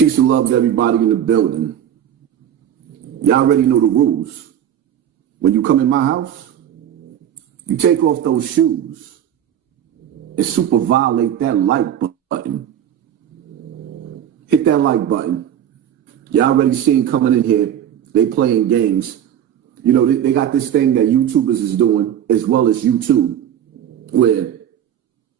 Peace and love to everybody in the building. Y'all already know the rules. When you come in my house, you take off those shoes and super violate that like button. Hit that like button. Y'all already seen coming in here, they playing games. You know, they got this thing that YouTubers is doing as well as YouTube, where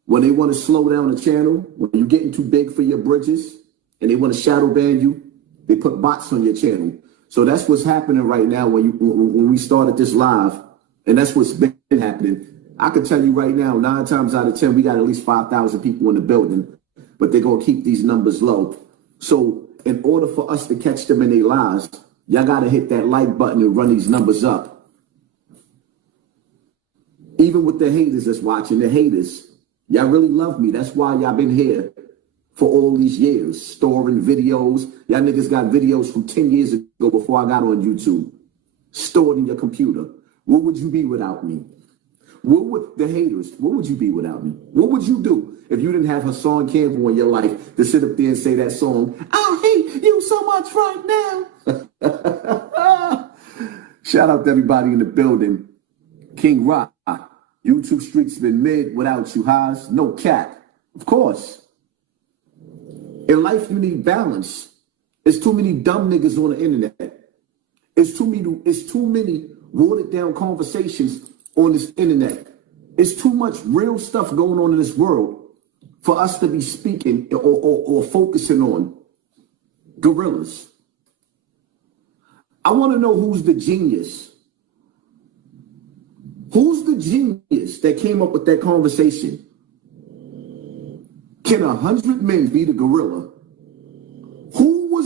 when they want to slow down the channel, when you're getting too big for your bridges and they want to shadow ban you, they put bots on your channel. So that's what's happening right now when we started this live, and that's what's been happening. I can tell you right now, 9 times out of 10, we got at least 5,000 people in the building, but they're going to keep these numbers low. So in order for us to catch them in their lives, y'all got to hit that like button and run these numbers up. Even with the haters that's watching, the haters, y'all really love me. That's why y'all been here for all these years, storing videos. Y'all niggas got videos from 10 years ago before I got on YouTube, stored in your computer. What would you be without me? What would the haters, what would you be without me? What would you do if you didn't have Hassan Campbell in your life to sit up there and say that song, I hate you so much right now? Shout out to everybody in the building. King Rock, YouTube streets been mid without you, Haas. No cap. Of course. In life, you need balance. There's too many dumb niggas on the internet. It's too many watered down conversations on this internet. It's too much real stuff going on in this world for us to be speaking or focusing on gorillas. I want to know who's the genius. Who's the genius that came up with that conversation? Can 100 men beat a gorilla? Who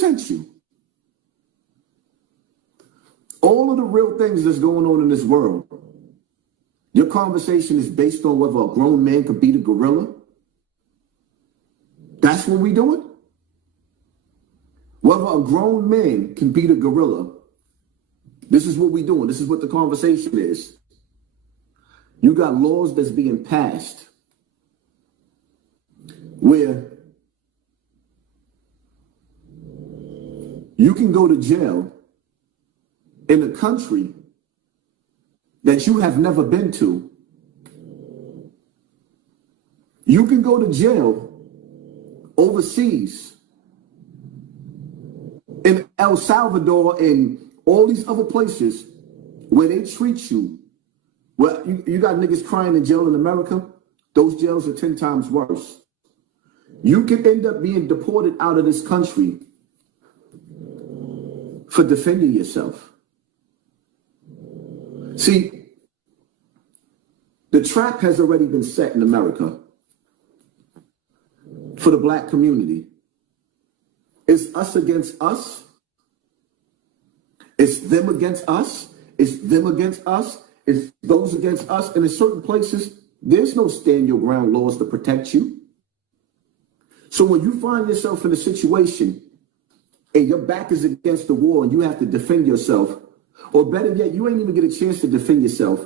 sent you? All of the real things that's going on in this world, your conversation is based on whether a grown man could beat a gorilla? That's what we doing? Whether a grown man can beat a gorilla, this is what we doing. This is what the conversation is. You got laws that's being passed where you can go to jail in a country that you have never been to. You can go to jail overseas in El Salvador and all these other places where they treat you. Well, you got niggas crying in jail in America. Those jails are 10 times worse. You can end up being deported out of this country for defending yourself. See, the trap has already been set in America for the black community. It's us against us. It's them against us. It's them against us. It's those against us. And in certain places, there's no stand your ground laws to protect you. So when you find yourself in a situation and your back is against the wall and you have to defend yourself, or better yet, you ain't even get a chance to defend yourself,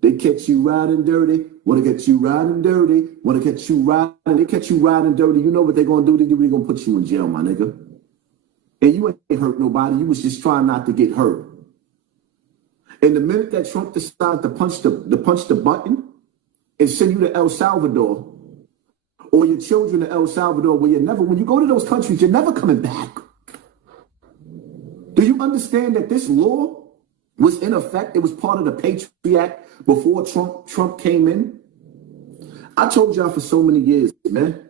they catch you riding dirty, want to get you riding dirty, want to catch you riding, they catch you riding dirty, you know what they're going to do to you? They're going to put you in jail, my nigga. And you ain't hurt nobody, you was just trying not to get hurt. And the minute that Trump decided to punch the button and send you to El Salvador, or your children to El Salvador, where when you go to those countries, you're never coming back. Do you understand that this law was in effect? It was part of the Patriot Act before Trump came in. I told y'all for so many years, man,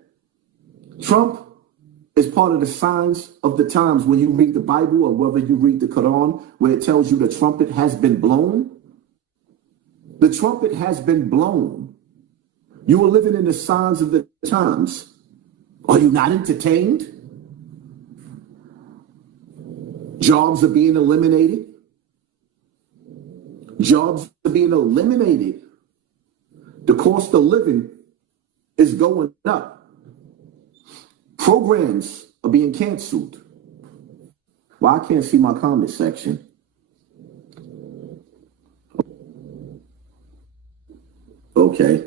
Trump is part of the signs of the times when you read the Bible or whether you read the Quran, where it tells you the trumpet has been blown. The trumpet has been blown. You are living in the signs of the times. Are you not entertained? Jobs are being eliminated. Jobs are being eliminated. The cost of living is going up. Programs are being canceled. Well, I can't see my comment section. Okay.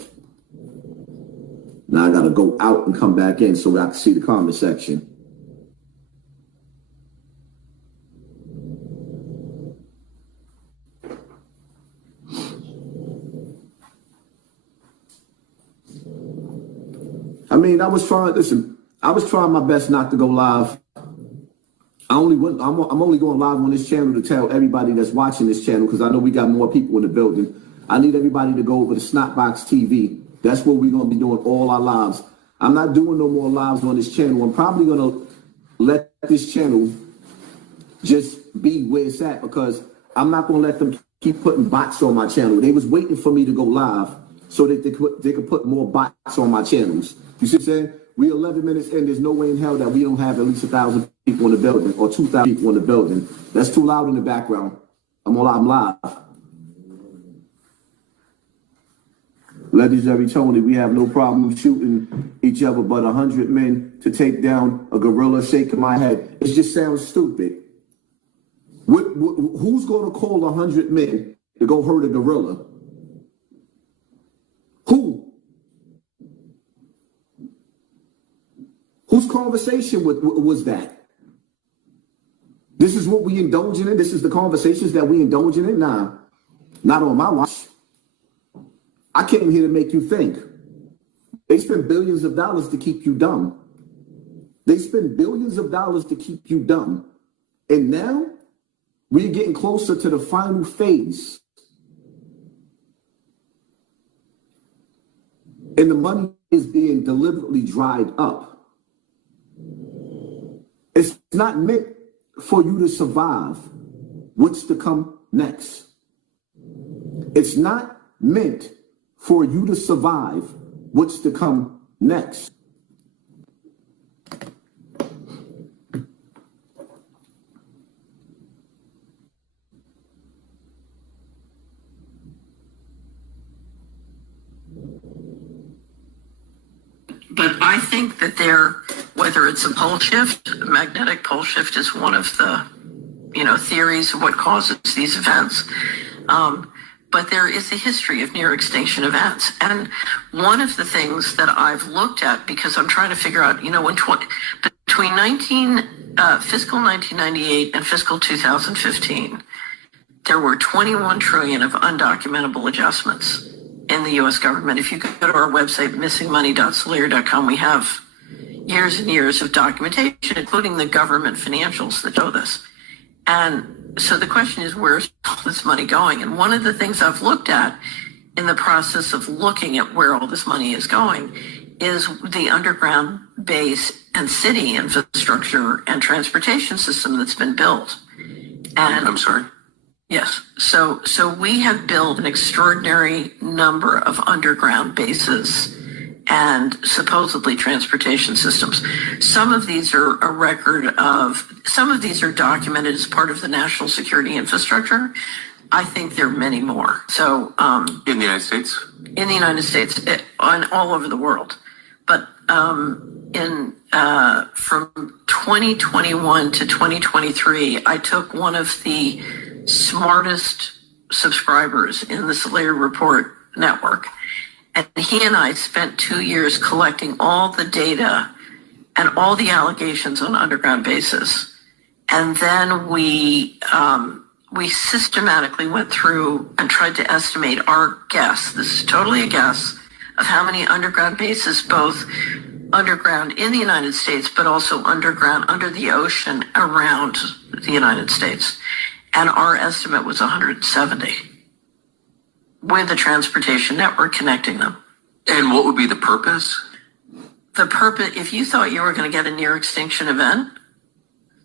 Now I got to go out and come back in so I can see the comment section. I mean, I was trying my best not to go live. I'm only going live on this channel to tell everybody that's watching this channel, because I know we got more people in the building. I need everybody to go over to Snotbox TV. That's where we're going to be doing all our lives. I'm not doing no more lives on this channel. I'm probably going to let this channel just be where it's at, because I'm not going to let them keep putting bots on my channel. They was waiting for me to go live so that they could put more bots on my channels. You see what I'm saying? We're 11 minutes in. There's no way in hell that we don't have at least 1,000 people in the building or 2,000 people in the building. That's too loud in the background. I'm live. Legendary Tony, we have no problem shooting each other, but 100 men to take down a gorilla, shaking my head. It just sounds stupid. Who's going to call 100 men to go hurt a gorilla? Who? Whose conversation was that? This is what we indulging in? This is the conversations that we indulging in? Nah, not on my watch. I came here to make you think. They spend billions of dollars to keep you dumb. They spend billions of dollars to keep you dumb. And now we're getting closer to the final phase. And the money is being deliberately dried up. It's not meant for you to survive what's to come next. It's not meant for you to survive what's to come next. But I think that whether it's a pole shift, a magnetic pole shift is one of the, theories of what causes these events. But there is a history of near extinction events. And one of the things that I've looked at, because I'm trying to figure out, between fiscal 1998 and fiscal 2015, there were 21 trillion of undocumentable adjustments in the U.S. government. If you go to our website, missingmoney.solera.com, we have years and years of documentation, including the government financials that show this. And so the question is, where's all this money going? And one of the things I've looked at in the process of looking at where all this money is going is the underground base and city infrastructure and transportation system that's been built. And I'm sorry. Yes. So we have built an extraordinary number of underground bases and supposedly transportation systems. Some of these are some of these are documented as part of the national security infrastructure. I think there are many more. So in the United States? In the United States, all over the world. But from 2021 to 2023, I took one of the smartest subscribers in the Solera Report network, and he and I spent 2 years collecting all the data and all the allegations on underground bases. And then we systematically went through and tried to estimate our guess. This is totally a guess of how many underground bases, both underground in the United States, but also underground under the ocean around the United States. And our estimate was 170 with a transportation network connecting them. And what would be the purpose? The purpose, if you thought you were going to get a near extinction event,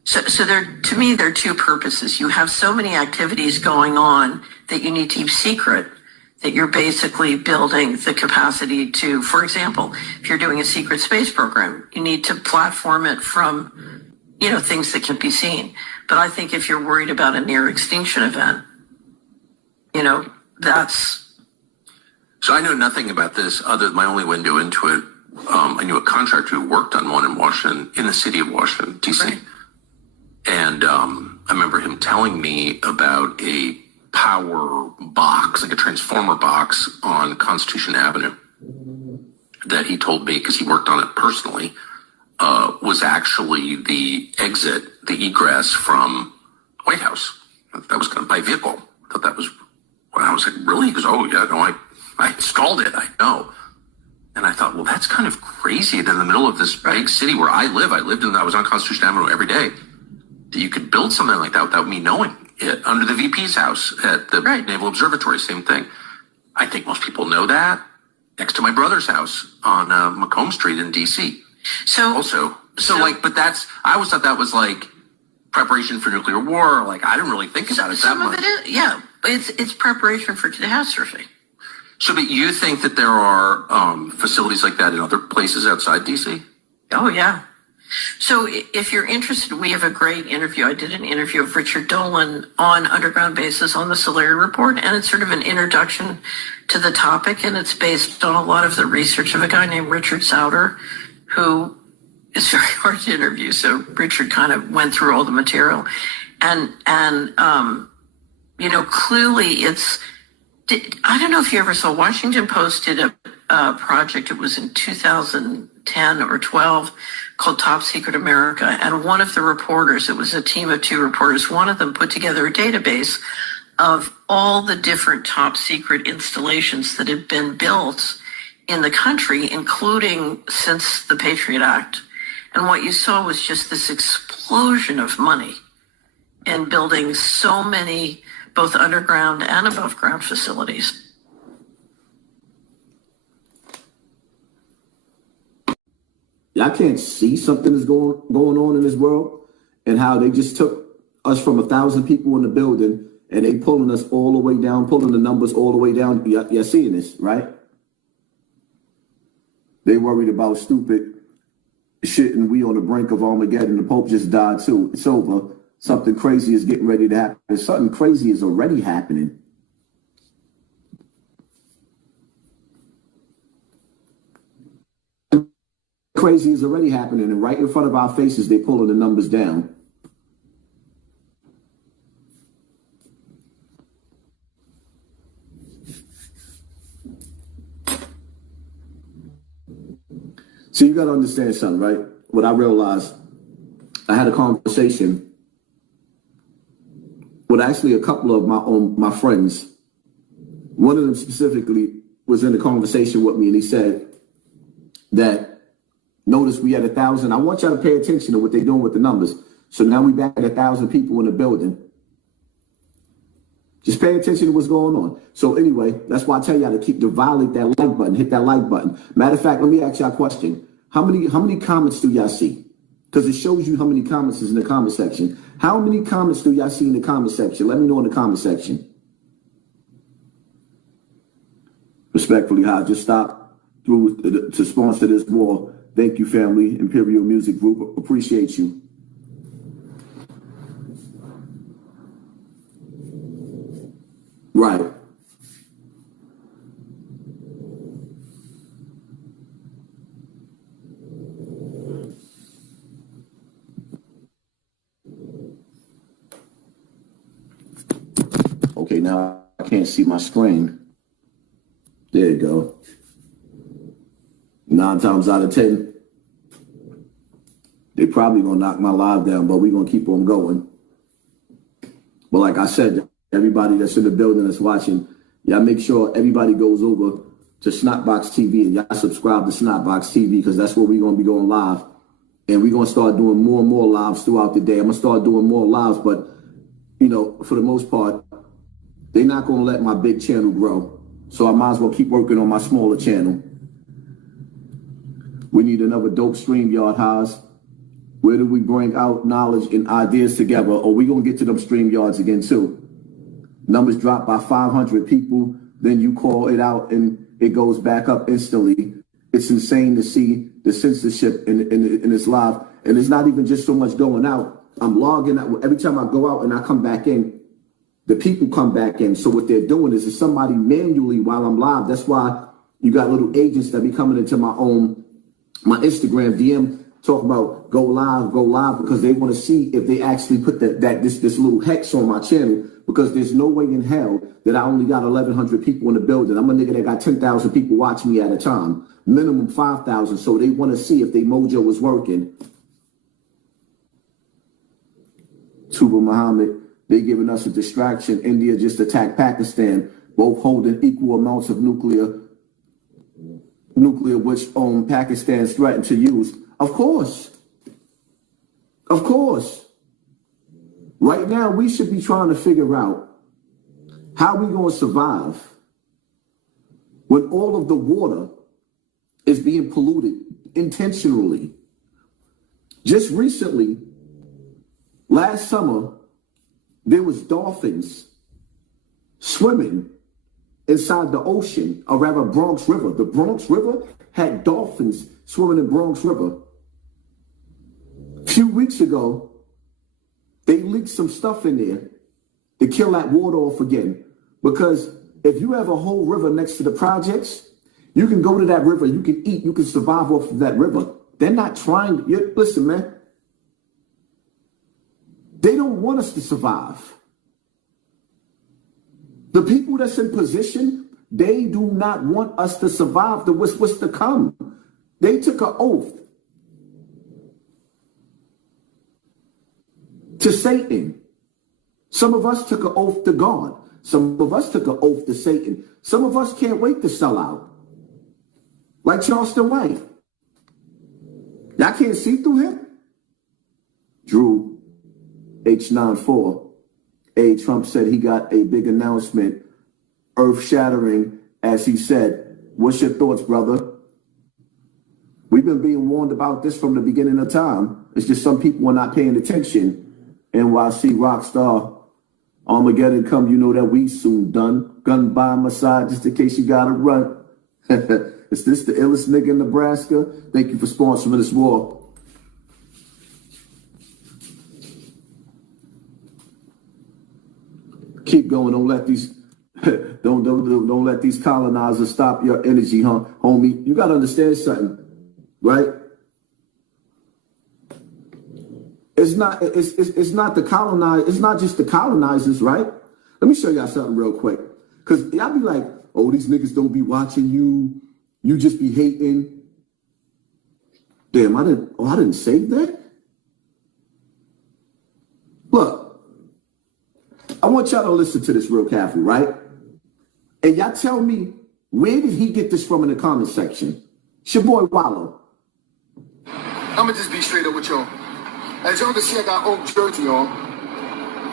so there, to me, there are two purposes. You have so many activities going on that you need to keep secret, that you're basically building the capacity to, for example, if you're doing a secret space program, you need to platform it from, things that can be seen. But I think if you're worried about a near extinction event, that's... So I know nothing about this other than my only window into it. I knew a contractor who worked on one in Washington, in the city of Washington, D.C. Right. And I remember him telling me about a power box, like a transformer box on Constitution Avenue. that he told me, because he worked on it personally, was actually the exit, the egress from White House. That was kind of by vehicle. I thought that was, when I was like, really? He goes, oh yeah, no, I installed it, I know. And I thought, well, that's kind of crazy that in the middle of this big city where I lived I was on Constitution Avenue every day, that you could build something like that without me knowing it. Under the VP's house at the Naval Observatory, same thing. I think most people know that. Next to my brother's house on Macomb Street in DC. But I always thought that was like preparation for nuclear war. Like, I didn't really think about it that much. Some of it is, but it's preparation for catastrophe. So, but you think that there are facilities like that in other places outside DC? Oh, yeah. So if you're interested, we have a great interview. I did an interview of Richard Dolan on Underground Bases on the Solari Report, and it's sort of an introduction to the topic, and it's based on a lot of the research of a guy named Richard Sauter, who is very hard to interview. So Richard kind of went through all the material, and clearly I don't know if you ever saw, Washington Post did a project, it was in 2010 or 12, called Top Secret America. And one of the reporters, it was a team of 2 reporters, one of them put together a database of all the different top secret installations that had been built in the country, including since the Patriot Act. And what you saw was just this explosion of money in building so many both underground and above ground facilities. I can't see something is going on in this world, and how they just took us from 1,000 people in the building and they pulling us all the way down, pulling the numbers all the way down. You're seeing this, right? They worried about stupid shit, and we on the brink of Armageddon. The Pope just died too. It's over. Something crazy is getting ready to happen. Something crazy is already happening. Crazy is already happening, and right in front of our faces, they're pulling the numbers down. So you got to understand something, right? What I realized, I had a conversation with actually a couple of my friends. One of them specifically was in a conversation with me, and he said that, notice we had 1,000. I want y'all to pay attention to what they're doing with the numbers. So now we back at 1,000 people in the building. Just pay attention to what's going on. So anyway, that's why I tell y'all to violate that like button, hit that like button. Matter of fact, let me ask y'all a question. How many comments do y'all see? Because it shows you how many comments is in the comment section. How many comments do y'all see in the comment section? Let me know in the comment section. Respectfully, I just stopped through to sponsor this war. Thank you, family. Imperial Music Group. Appreciate you. Right. Okay, now I can't see my screen. There you go. 9 times out of 10, they probably gonna knock my live down, but we're gonna keep on going. But like I said, everybody that's in the building that's watching, y'all make sure everybody goes over to Snotbox TV and y'all subscribe to Snotbox TV, because that's where we're gonna be going live. And we're gonna start doing more and more lives throughout the day. I'm gonna start doing more lives, but for the most part, they're not gonna let my big channel grow. So I might as well keep working on my smaller channel. We need another dope StreamYard, Haas. Where do we bring out knowledge and ideas together? Or we gonna get to them StreamYards again too? Numbers drop by 500 people, then you call it out and it goes back up instantly. It's insane to see the censorship in this live. And it's not even just so much going out. I'm logging out. Every time I go out and I come back in, the people come back in. So what they're doing is somebody manually while I'm live. That's why you got little agents that be coming into my Instagram DM talking about go live, because they want to see if they actually put this little hex on my channel, because there's no way in hell that I only got 1,100 people in the building. I'm a nigga that got 10,000 people watching me at a time, minimum 5,000. So they want to see if they mojo is working. Tuba Muhammad, they giving us a distraction. India just attacked Pakistan, both holding equal amounts of nuclear, which Pakistan's threatened to use. Of course. Of course. Right now, we should be trying to figure out how we going to survive when all of the water is being polluted intentionally. Just recently, last summer, there was dolphins swimming inside the ocean, or rather Bronx River. The Bronx River had dolphins swimming in Bronx River. A few weeks ago, they leaked some stuff in there to kill that water off again. Because if you have a whole river next to the projects, you can go to that river, you can eat, you can survive off of that river. They're not trying to, listen, man. They don't want us to survive. The people that's in position, they do not want us to survive the what's to come. They took an oath to Satan. Some of us took an oath to God. Some of us took an oath to Satan. Some of us can't wait to sell out. Like Charleston White. Y'all can't see through him? Drew, H94. Trump said he got a big announcement, earth-shattering, as he said. What's your thoughts, brother? We've been being warned about this from the beginning of time. It's just some people are not paying attention. NYC Rockstar, Armageddon come, you know that we soon done. Gun by my side just in case you gotta run. Is this the illest nigga in Nebraska? Thank you for sponsoring this war. Keep going. Don't let these don't let these colonizers stop your energy, huh, homie? You gotta understand something, right? It's not the colonize. It's not just the colonizers, right? Let me show y'all something real quick, cause y'all be like, oh, these niggas don't be watching you. You just be hating. Damn, I didn't save that. Look. I want y'all to listen to this real carefully, right? And y'all tell me, where did he get this from in the comment section? It's your boy Wallow. I'm gonna just be straight up with y'all. As y'all can see, I got old jersey on,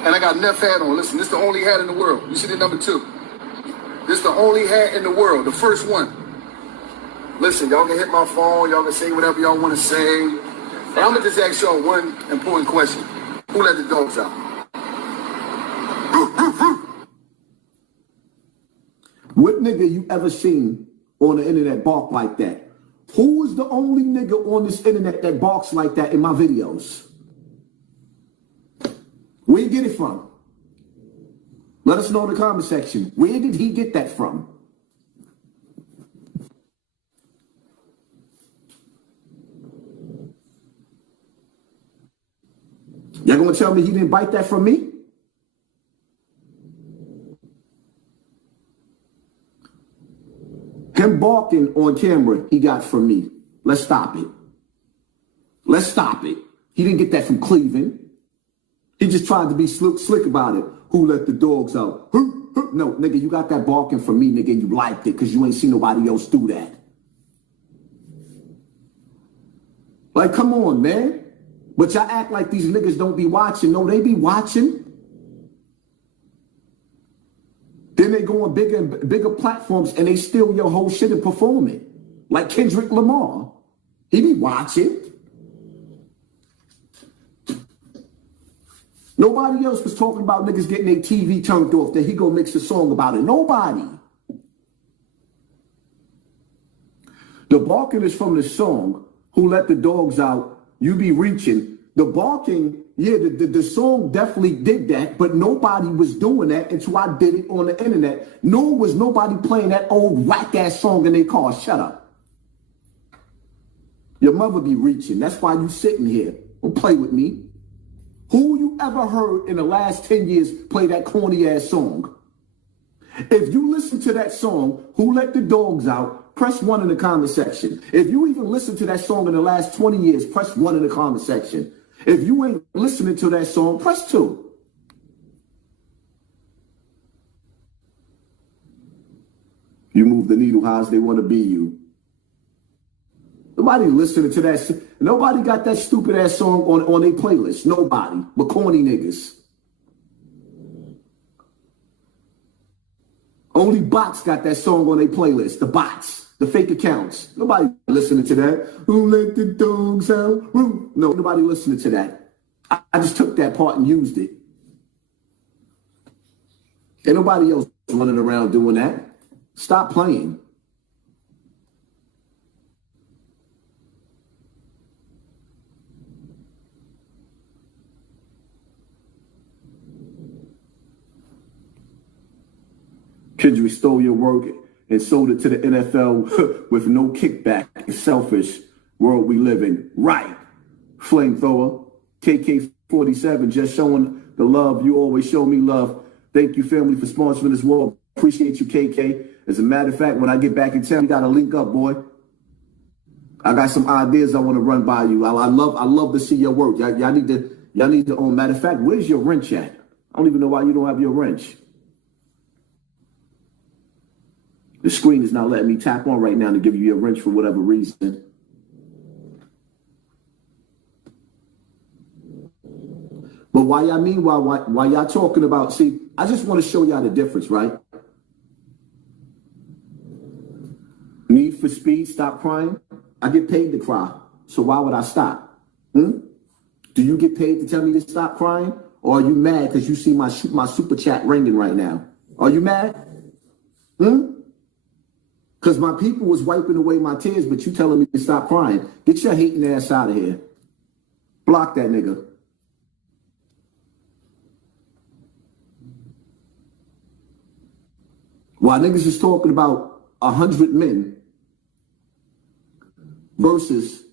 and I got Neff hat on. Listen, this is the only hat in the world. You see the number 2? This is the only hat in the world, the first one. Listen, y'all can hit my phone, y'all can say whatever y'all want to say. But I'm gonna just ask y'all one important question. Who let the dogs out? What nigga you ever seen on the internet bark like that? Who is the only nigga on this internet that barks like that in my videos? Where you get it from? Let us know in the comment section. Where did he get that from? Y'all gonna tell me he didn't bite that from me? Him barking on camera, he got from me. Let's stop it. Let's stop it. He didn't get that from Cleveland. He just tried to be slick about it. Who let the dogs out? No, nigga, you got that barking from me, nigga, and you liked it because you ain't seen nobody else do that. Like, come on, man. But y'all act like these niggas don't be watching. No, they be watching. Then they go on bigger platforms and they steal your whole shit and perform it. Like Kendrick Lamar. He be watching. Nobody else was talking about niggas getting their TV turned off. That he go mix a song about it. Nobody. The barking is from the song, Who Let the Dogs Out, You Be Reaching. The barking, yeah, the song definitely did that, but nobody was doing that until I did it on the internet. Nor was nobody playing that old whack-ass song in their car. Shut up. Your mother be reaching. That's why you sitting here. Don't play with me. Who you ever heard in the last 10 years play that corny ass song? If you listen to that song, Who Let the Dogs Out, press 1 in the comment section. If you even listen to that song in the last 20 years, press 1 in the comment section. If you ain't listening to that song, press 2. You move the needle high as they want to be you. Nobody listening to that. Nobody got that stupid ass song on their playlist. Nobody. But corny niggas. Only bots got that song on their playlist. The bots. The fake accounts. Nobody listening to that. Who let the dogs out? No, nobody listening to that. I just took that part and used it. Ain't nobody else running around doing that. Stop playing. Kendrick stole your work and sold it to the NFL with no kickback. It's selfish world we live in. Right. Flamethrower. KK47 just showing the love. You always show me love. Thank you, family, for sponsoring this world. Appreciate you, KK. As a matter of fact, when I get back in town, we got to link up, boy. I got some ideas I want to run by you. I love to see your work. Y'all need to own. Matter of fact, where's your wrench at? I don't even know why you don't have your wrench. The screen is not letting me tap on right now to give you your wrench for whatever reason. But why y'all talking about, see, I just want to show y'all the difference, right? Need for speed, stop crying. I get paid to cry, so why would I stop? Do you get paid to tell me to stop crying? Or are you mad because you see my super chat ringing right now? Are you mad? Because my people was wiping away my tears, but you telling me to stop crying. Get your hating ass out of here. Block that nigga. While niggas is talking about 100 men versus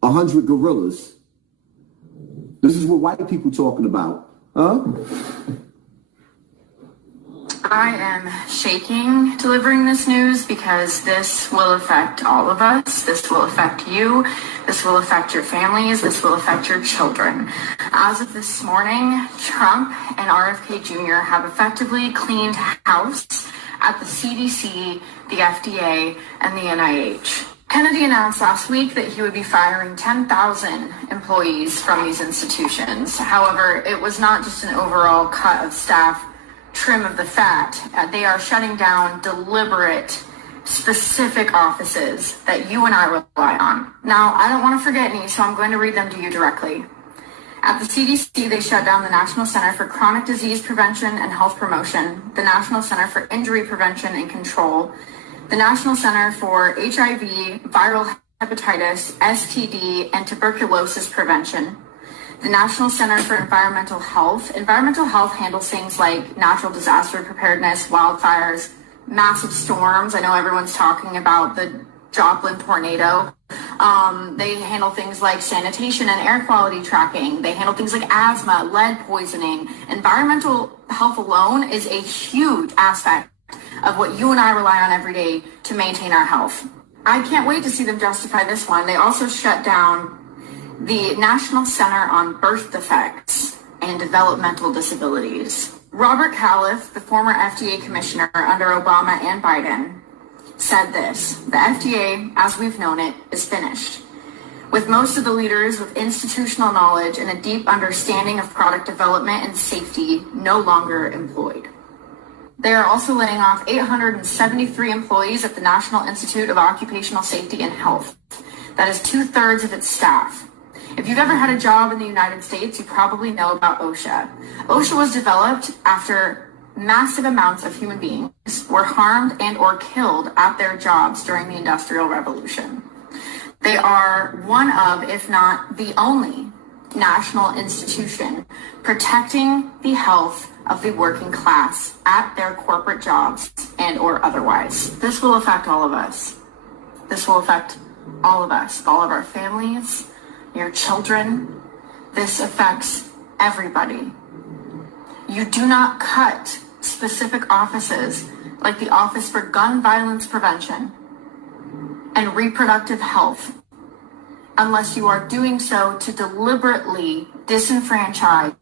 100 gorillas, this is what white people talking about. Huh? I am shaking delivering this news because this will affect all of us. This will affect you. This will affect your families. This will affect your children. As of this morning, Trump and RFK Jr. have effectively cleaned house at the CDC, the FDA, and the NIH. Kennedy announced last week that he would be firing 10,000 employees from these institutions. However, it was not just an overall cut of staff, trim of the fat. They are shutting down deliberate, specific offices that you and I rely on. Now, I don't want to forget any, so I'm going to read them to you directly. At the CDC, they shut down the National Center for Chronic Disease Prevention and Health Promotion, the National Center for Injury Prevention and Control, the National Center for HIV, Viral Hepatitis, STD, and Tuberculosis Prevention, the National Center for Environmental Health. Environmental health handles things like natural disaster preparedness, wildfires, massive storms. I know everyone's talking about the Joplin tornado. They handle things like sanitation and air quality tracking. They handle things like asthma, lead poisoning. Environmental health alone is a huge aspect of what you and I rely on every day to maintain our health. I can't wait to see them justify this one. They also shut down the National Center on Birth Defects and Developmental Disabilities. Robert Califf, the former FDA commissioner under Obama and Biden, said this: the FDA, as we've known it, is finished, with most of the leaders with institutional knowledge and a deep understanding of product development and safety no longer employed. They are also laying off 873 employees at the National Institute of Occupational Safety and Health. That is 2/3 of its staff. If you've ever had a job in the United States, you probably know about OSHA. OSHA was developed after massive amounts of human beings were harmed and or killed at their jobs during the Industrial Revolution. They are one of, if not the only, national institution protecting the health of the working class at their corporate jobs and or otherwise. This will affect all of us. This will affect all of us, all of our families, your children. This affects everybody. You do not cut specific offices like the Office for Gun Violence Prevention and Reproductive Health unless you are doing so to deliberately disenfranchise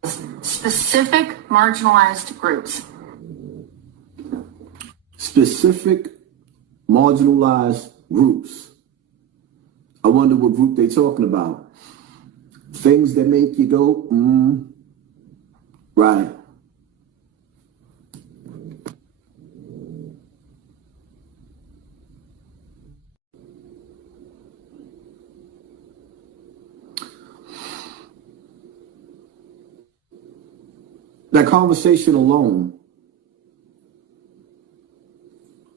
specific marginalized groups. Specific marginalized groups. I wonder what group they're talking about. Things that make you go, right. That conversation alone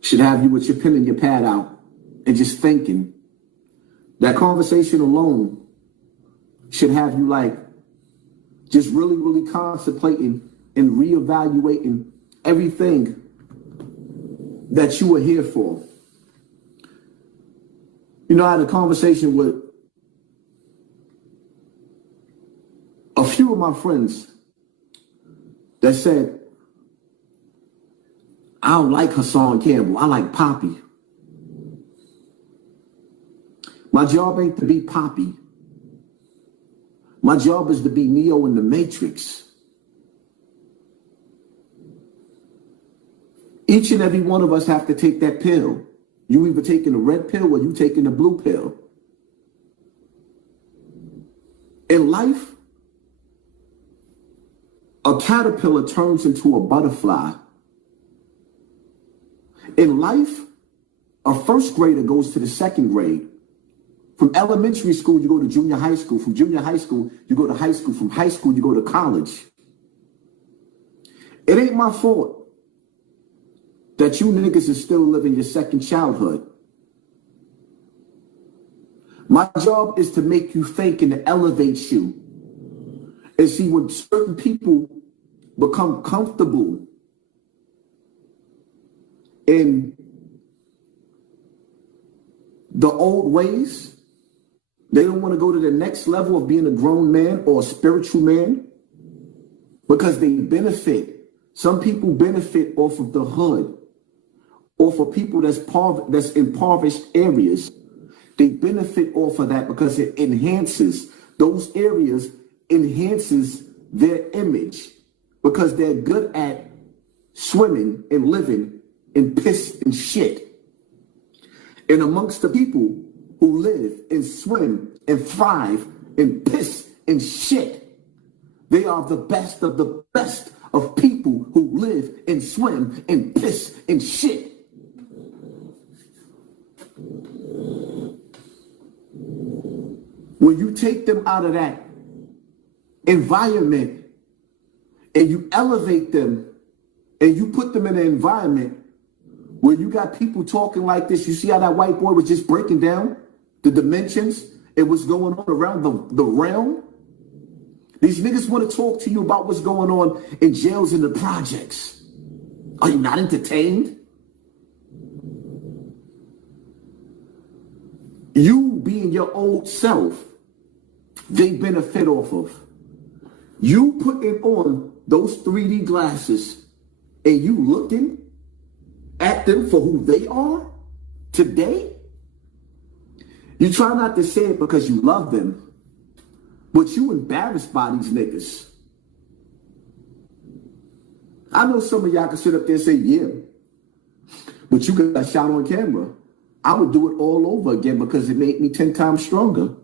should have you with your pen and your pad out and just thinking. That conversation alone should have you like just really, really contemplating and reevaluating everything that you were here for. You know, I had a conversation with a few of my friends that said, I don't like Hassan Campbell. I like Poppy. My job ain't to be Poppy. My job is to be Neo in the Matrix. Each and every one of us have to take that pill. You either taking the red pill or you taking the blue pill. In life, a caterpillar turns into a butterfly. In life, a first grader goes to the second grade. From elementary school, you go to junior high school. From junior high school, you go to high school. From high school, you go to college. It ain't my fault that you niggas is still living your second childhood. My job is to make you think and to elevate you. And see, when certain people become comfortable in the old ways, they don't want to go to the next level of being a grown man or a spiritual man because they benefit. Some people benefit off of the hood, or for people that's in impoverished areas. They benefit off of that because it enhances those areas, enhances their image because they're good at swimming and living in piss and shit. And amongst the people who live and swim and thrive in piss and shit, they are the best of people who live and swim and piss and shit. When you take them out of that environment and you elevate them and you put them in an environment where you got people talking like this, you see how that white boy was just breaking down the dimensions and what's going on around the realm? These niggas want to talk to you about what's going on in jails and the projects. Are you not entertained? You being your old self, they benefit off of. You putting on those 3D glasses and you looking at them for who they are today. You try not to say it because you love them, but you embarrassed by these niggas. I know some of y'all can sit up there and say, yeah, but you got shot on camera. I would do it all over again because it made me 10 times stronger.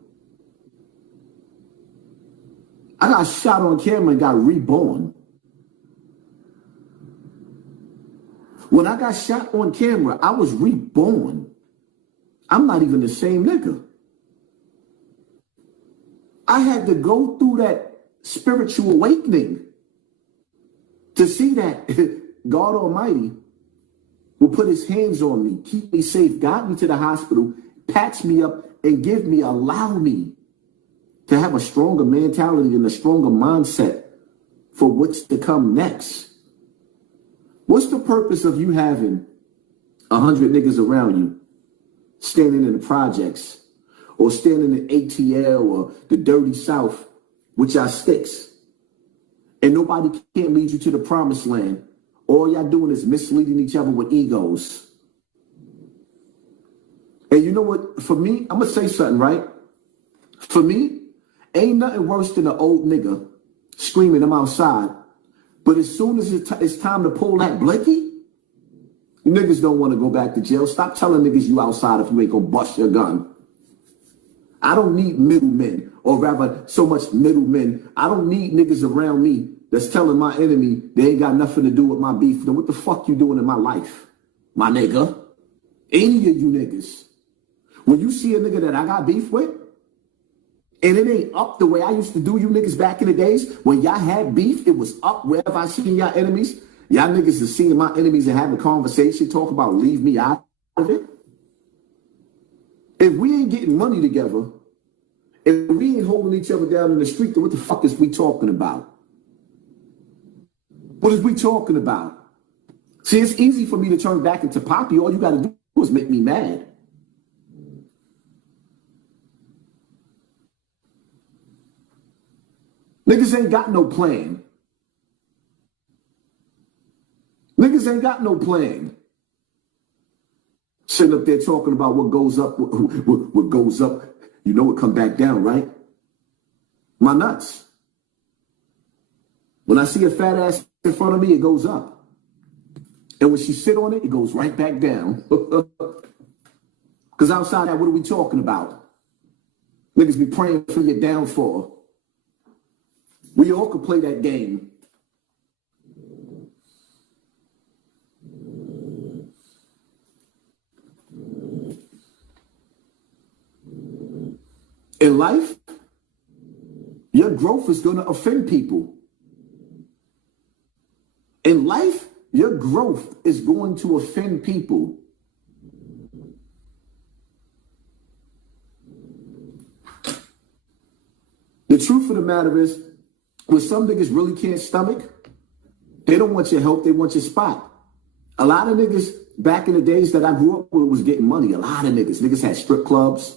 I got shot on camera and got reborn. When I got shot on camera, I was reborn. I'm not even the same nigga. I had to go through that spiritual awakening to see that God Almighty will put his hands on me, keep me safe, guide me to the hospital, patch me up, and allow me to have a stronger mentality and a stronger mindset for what's to come next. What's the purpose of you having 100 niggas around you standing in the projects or standing in ATL or the dirty South with y'all sticks. And nobody can't lead you to the promised land. All y'all doing is misleading each other with egos. And you know what? For me, I'm going to say something, right? For me, ain't nothing worse than an old nigga screaming, I'm outside. But as soon as it's time to pull that blicky, niggas don't want to go back to jail. Stop telling niggas you outside if you ain't going to bust your gun. I don't need middlemen, or rather so much middlemen. I don't need niggas around me that's telling my enemy they ain't got nothing to do with my beef. Then what the fuck you doing in my life, my nigga? Any of you niggas. When you see a nigga that I got beef with, and it ain't up the way I used to do you niggas back in the days, when y'all had beef, it was up wherever I seen y'all enemies. Y'all niggas is seeing my enemies and having a conversation, talk about leave me out of it. If we ain't getting money together, if we ain't holding each other down in the street, then what the fuck is we talking about? What is we talking about? See, it's easy for me to turn back into Poppy. All you got to do is make me mad. Niggas ain't got no plan. Niggas ain't got no plan. Sitting up there talking about what goes up, what goes up, you know it come back down, right? My nuts. When I see a fat ass in front of me, it goes up. And when she sit on it, it goes right back down. Because outside that, what are we talking about? Niggas be praying for your downfall. We all could play that game. In life, your growth is going to offend people. In life, your growth is going to offend people. The truth of the matter is, when some niggas really can't stomach, they don't want your help, they want your spot. A lot of niggas back in the days that I grew up with was getting money. A lot of niggas. Niggas had strip clubs.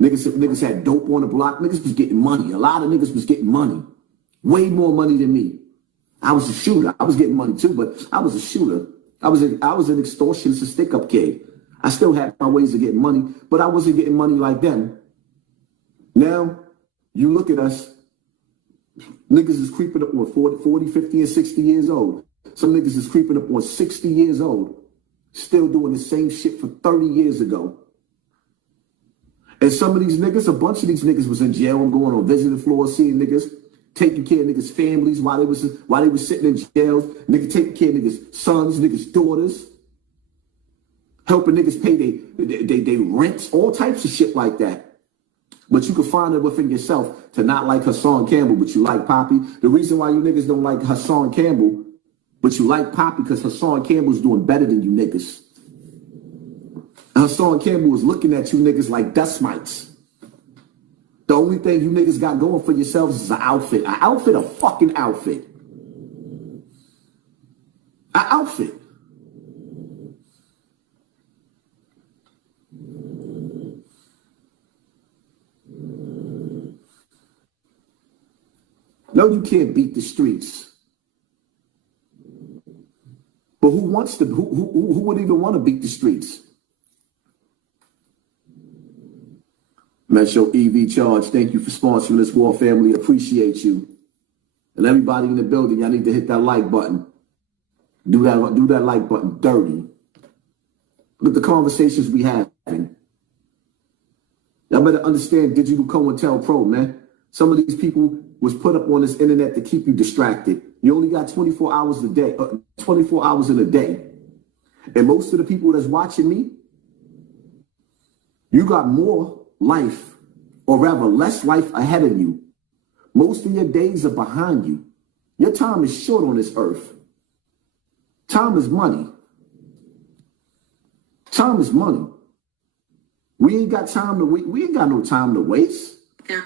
Niggas had dope on the block. Niggas was getting money. A lot of niggas was getting money. Way more money than me. I was a shooter. I was getting money too, but I was a shooter. I was an extortionist, a stick-up kid. I still had my ways of getting money, but I wasn't getting money like them. Now, you look at us, niggas is creeping up on 40, 50, and 60 years old. Some niggas is creeping up on 60 years old, still doing the same shit for 30 years ago. And some of these niggas, a bunch of these niggas was in jail. I'm going on visiting floors, seeing niggas, taking care of niggas' families while they was sitting in jail. Niggas taking care of niggas' sons, niggas' daughters, helping niggas pay they rents, all types of shit like that. But you can find it within yourself to not like Hassan Campbell, but you like Poppy. The reason why you niggas don't like Hassan Campbell, but you like Poppy, because Hassan Campbell's doing better than you niggas. Hassan Campbell was looking at you niggas like dust mites. The only thing you niggas got going for yourselves is an outfit. An outfit, a fucking outfit. An outfit. No, you can't beat the streets. But who wants to? Who would even want to beat the streets? Metro EV Charge, thank you for sponsoring this war, family. Appreciate you. And everybody in the building, y'all need to hit that like button. Do that like button dirty. Look at the conversations we having. Y'all better understand digital COINTELPRO, man. Some of these people was put up on this internet to keep you distracted. You only got 24 hours a day, 24 hours in a day. And most of the people that's watching me, you got more life, or rather less life ahead of you. Most of your days are behind you. Your time is short on this earth. Time is money. Time is money. We ain't got time to wait. We ain't got no time to waste. There.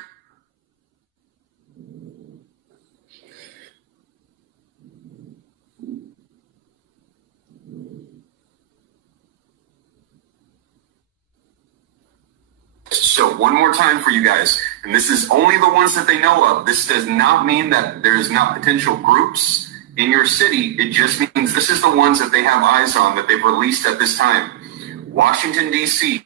So one more time for you guys, and this is only the ones that they know of. This does not mean that there's not potential groups in your city. It just means this is the ones that they have eyes on, that they've released at this time. Washington, D.C.,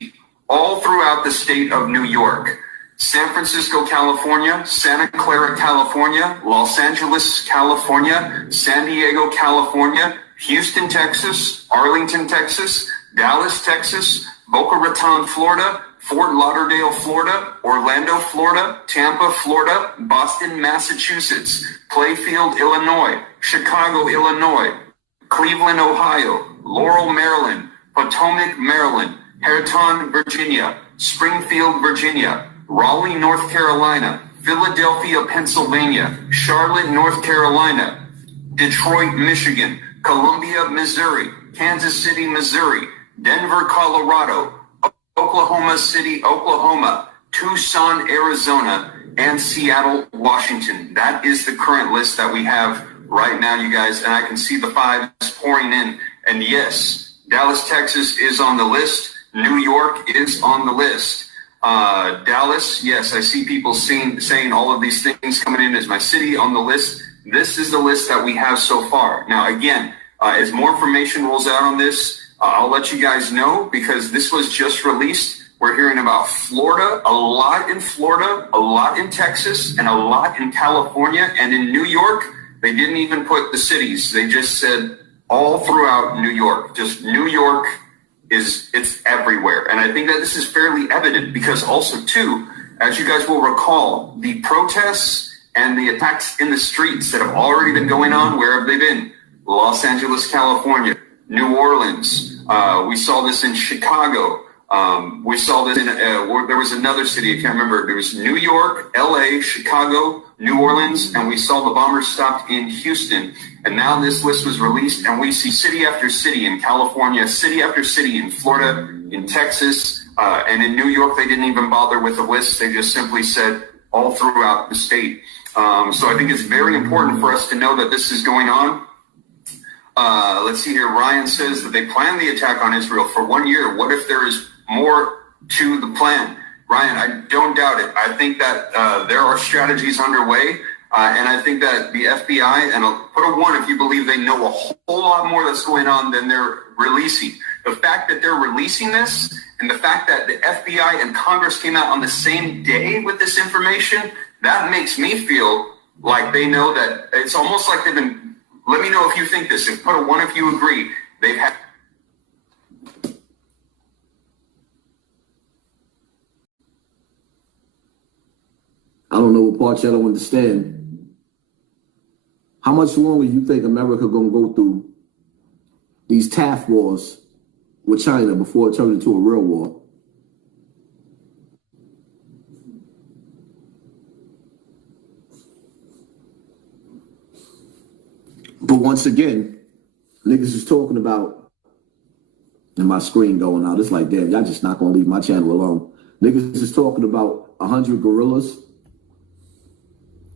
all throughout the state of New York, San Francisco, California, Santa Clara, California, Los Angeles, California, San Diego, California, Houston, Texas, Arlington, Texas, Dallas, Texas, Boca Raton, Florida, Fort Lauderdale, Florida, Orlando, Florida, Tampa, Florida, Boston, Massachusetts, Playfield, Illinois, Chicago, Illinois, Cleveland, Ohio, Laurel, Maryland, Potomac, Maryland, Hareton, Virginia, Springfield, Virginia, Raleigh, North Carolina, Philadelphia, Pennsylvania, Charlotte, North Carolina, Detroit, Michigan, Columbia, Missouri, Kansas City, Missouri, Denver, Colorado, Oklahoma City, Oklahoma, Tucson, Arizona, and Seattle, Washington. That is the current list that we have right now, you guys, and I can see the fives pouring in. And yes, Dallas, Texas is on the list. New York is on the list. Dallas, yes, I see people saying all of these things coming in as my city on the list. This is the list that we have so far. Now, again, as more information rolls out on this, I'll let you guys know, because this was just released. We're hearing about Florida, a lot in Florida, a lot in Texas, and a lot in California. And in New York, they didn't even put the cities. They just said all throughout New York. Just New York it's everywhere. And I think that this is fairly evident because also, too, as you guys will recall, the protests and the attacks in the streets that have already been going on, where have they been? Los Angeles, California, New Orleans. We saw this in Chicago. We saw this in, there was another city, I can't remember. There was New York, LA, Chicago, New Orleans, and we saw the bombers stopped in Houston. And now this list was released, and we see city after city in California, city after city in Florida, in Texas, and in New York. They didn't even bother with a list. They just simply said all throughout the state. So I think it's very important for us to know that this is going on. Let's see here. Ryan says that they planned the attack on Israel for 1 year. What if there is more to the plan? Ryan, I don't doubt it. I think that there are strategies underway. And I think that the FBI, and I'll put a 1 if you believe they know a whole lot more that's going on than they're releasing. The fact that they're releasing this, and the fact that the FBI and Congress came out on the same day with this information, that makes me feel like they know that it's almost like they've been. Let me know if you think this. If put a 1 if you agree. They've had. I don't know what part y'all don't understand. How much longer you think America gonna go through these tariff wars with China before it turns into a real war? But once again, niggas is talking about, and my screen going out. It's like, damn, y'all just not gonna leave my channel alone. Niggas is talking about 100 gorillas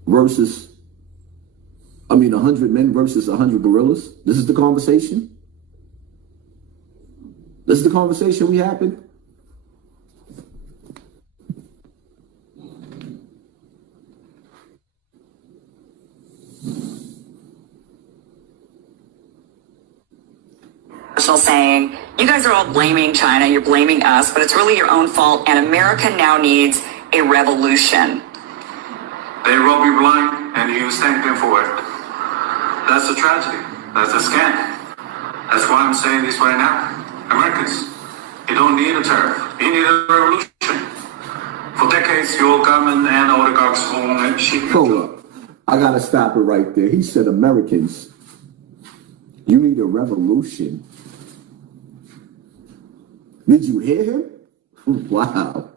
versus, 100 men versus 100 gorillas. This is the conversation. This is the conversation we having. Saying, you guys are all blaming China, you're blaming us, but it's really your own fault, and America now needs a revolution. They rob you blind, and you thank them for it. That's a tragedy. That's a scam. That's why I'm saying this right now. Americans, you don't need a tariff. You need a revolution. For decades, your government and oligarchs own sheep. Hold up. I gotta stop it right there. He said, Americans, you need a revolution. Did you hear him? Wow.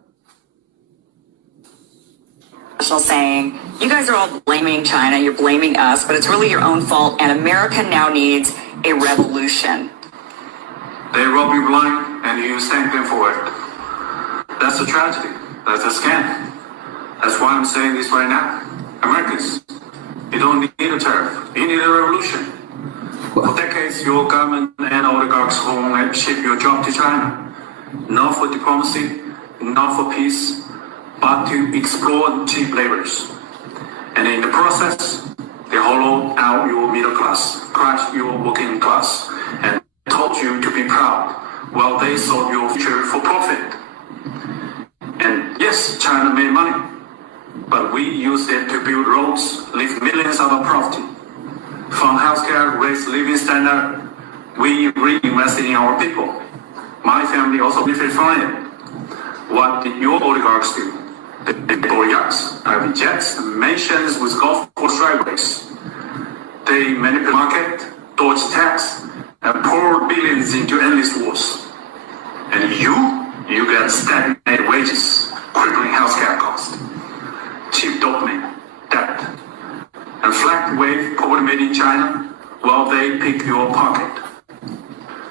Saying, you guys are all blaming China, you're blaming us, but it's really your own fault, and America now needs a revolution. They rob you blind, and you thank them for it. That's a tragedy. That's a scam. That's why I'm saying this right now. Americans, you don't need a tariff. You need a revolution. For decades, your government and oligarchs own ship your job to China. Not for diplomacy, not for peace, but to exploit cheap labors. And in the process, they hollow out your middle class, crush your working class, and taught you to be proud while they sold your future for profit. And yes, China made money, but we used it to build roads, lift millions out of poverty, fund healthcare, raise living standard. We reinvested in our people. My family also benefited from it. What did your oligarchs do? The oligarchs have jets, mansions with golf course driveways. They manipulate the market, dodge tax, and pour billions into endless wars. And you get stagnant wages, crippling healthcare costs, cheap dopamine, debt, and flag wave poverty made in China while they pick your pocket.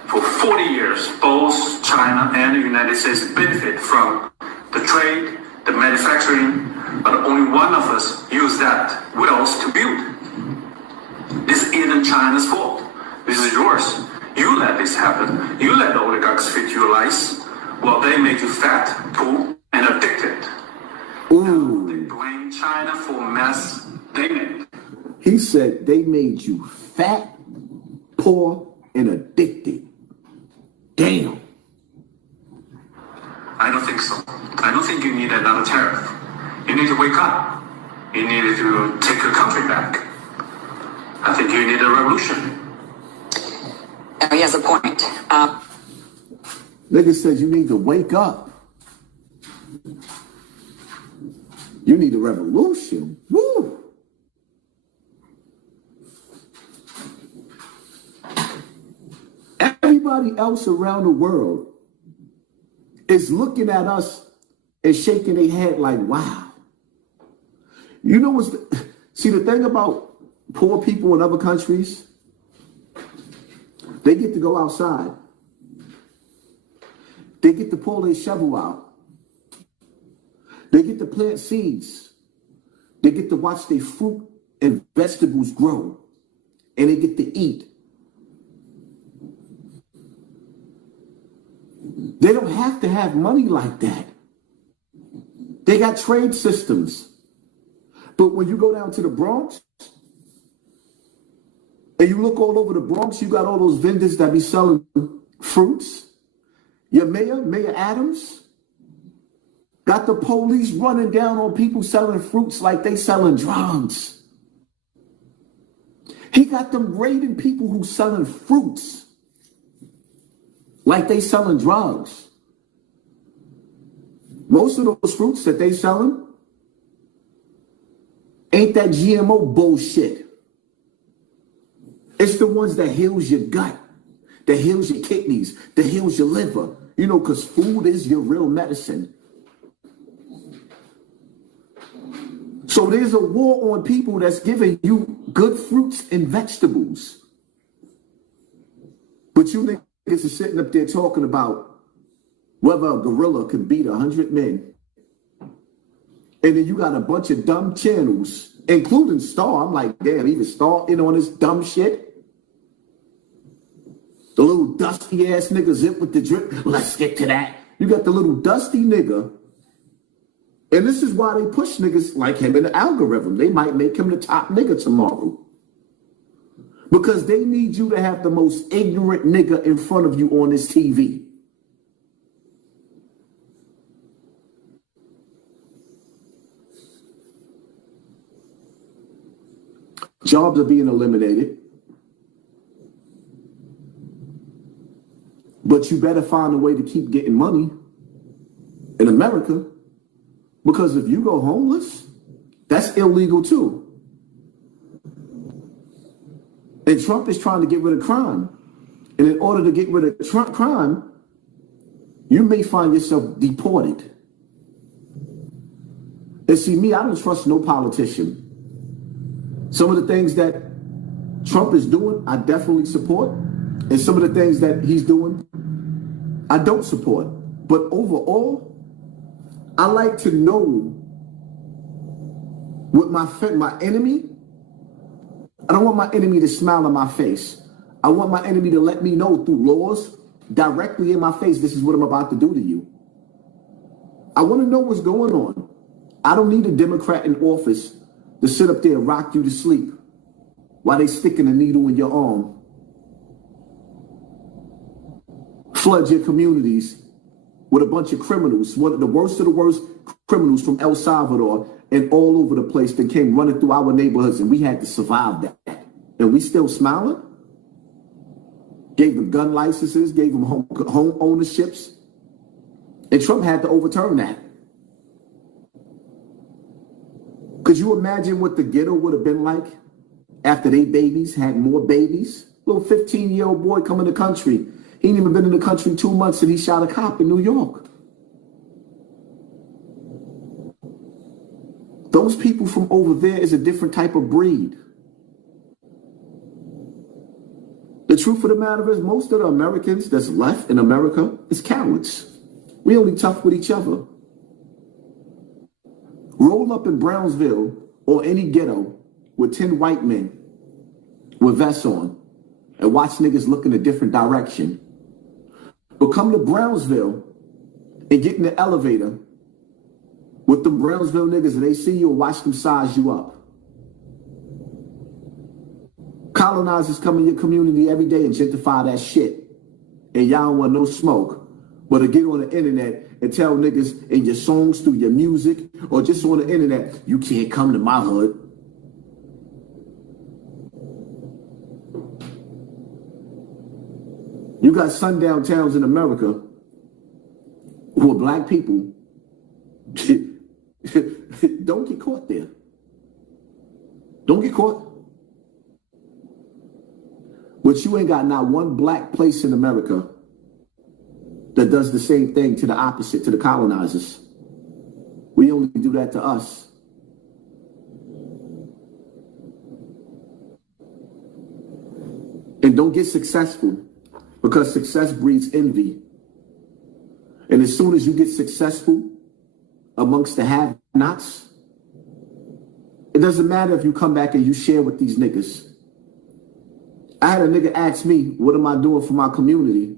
For 40 years, both China and the United States benefit from the trade, the manufacturing, but only one of us use that wealth to build. This isn't China's fault. This is yours. You let this happen. You let the oligarchs fit your lies while they make you fat, poor, and addicted. Ooh. They blame China for mess they made. He said they made you fat, poor, and addicted. Damn. I don't think so. I don't think you need another tariff. You need to wake up. You need to take your country back. I think you need a revolution. Oh, he has a point. Nigga says you need to wake up. You need a revolution. Woo! Everybody else around the world is looking at us and shaking their head like, wow. You know what's see the thing about poor people in other countries? They get to go outside. They get to pull their shovel out. They get to plant seeds. They get to watch their fruit and vegetables grow. And they get to eat. They don't have to have money like that. They got trade systems. But when you go down to the Bronx, and you look all over the Bronx, you got all those vendors that be selling fruits. Your Mayor Adams, got the police running down on people selling fruits like they selling drugs. He got them raiding people who selling fruits like they selling drugs. Most of those fruits that they selling ain't that GMO bullshit. It's the ones that heals your gut, that heals your kidneys, that heals your liver. You know, because food is your real medicine. So there's a war on people that's giving you good fruits and vegetables. But you niggas are sitting up there talking about whether a gorilla can beat 100 men. And then you got a bunch of dumb channels, including Star. I'm like, damn, even Star in on this dumb shit. The little dusty ass nigga Zip with the drip. Let's get to that. You got the little dusty nigga. And this is why they push niggas like him in the algorithm. They might make him the top nigga tomorrow. Because they need you to have the most ignorant nigga in front of you on this TV. Jobs are being eliminated. But you better find a way to keep getting money in America. Because if you go homeless, that's illegal too. And Trump is trying to get rid of crime. And in order to get rid of crime, you may find yourself deported. And see, me, I don't trust no politician. Some of the things that Trump is doing, I definitely support. And some of the things that he's doing, I don't support. But overall, I like to know with my enemy. I don't want my enemy to smile in my face. I want my enemy to let me know through laws directly in my face, this is what I'm about to do to you. I want to know what's going on. I don't need a Democrat in office to sit up there and rock you to sleep while they sticking a needle in your arm. Flood your communities with a bunch of criminals, one of the worst criminals from El Salvador and all over the place that came running through our neighborhoods, and we had to survive that. And we still smiling? Gave them gun licenses, gave them home ownerships. And Trump had to overturn that. Could you imagine what the ghetto would have been like after they babies had more babies? Little 15-year-old boy come in the country. He ain't even been in the country 2 months and he shot a cop in New York. Those people from over there is a different type of breed. The truth of the matter is most of the Americans that's left in America is cowards. We only tough with each other. Roll up in Brownsville or any ghetto with 10 white men with vests on and watch niggas look in a different direction. But come to Brownsville and get in the elevator with them Brownsville niggas and they see you and watch them size you up. Colonizers come in your community every day and gentrify that shit. And y'all don't want no smoke. But to get on the internet and tell niggas in your songs, through your music, or just on the internet, you can't come to my hood. You got sundown towns in America who are black people. Don't get caught there. Don't get caught. But you ain't got not one black place in America that does the same thing to the opposite, to the colonizers. We only do that to us. And don't get successful, because success breeds envy. And as soon as you get successful amongst the have-nots, it doesn't matter if you come back and you share with these niggas. I had a nigga ask me, what am I doing for my community?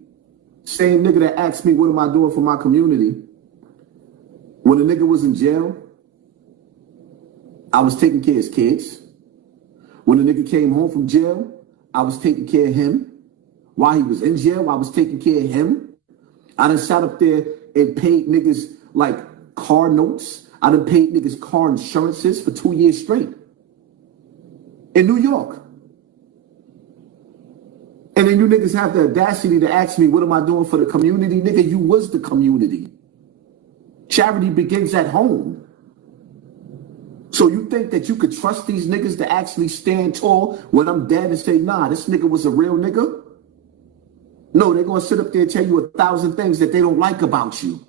Same nigga that asked me, what am I doing for my community? When the nigga was in jail, I was taking care of his kids. When the nigga came home from jail, I was taking care of him. While he was in jail, I was taking care of him. I done sat up there and paid niggas like car notes. I done paid niggas car insurances for 2 years straight. In New York. And then you niggas have the audacity to ask me, what am I doing for the community? Nigga, you was the community. Charity begins at home. So you think that you could trust these niggas to actually stand tall when I'm dead and say, nah, this nigga was a real nigga? No, they're going to sit up there and tell you 1,000 things that they don't like about you.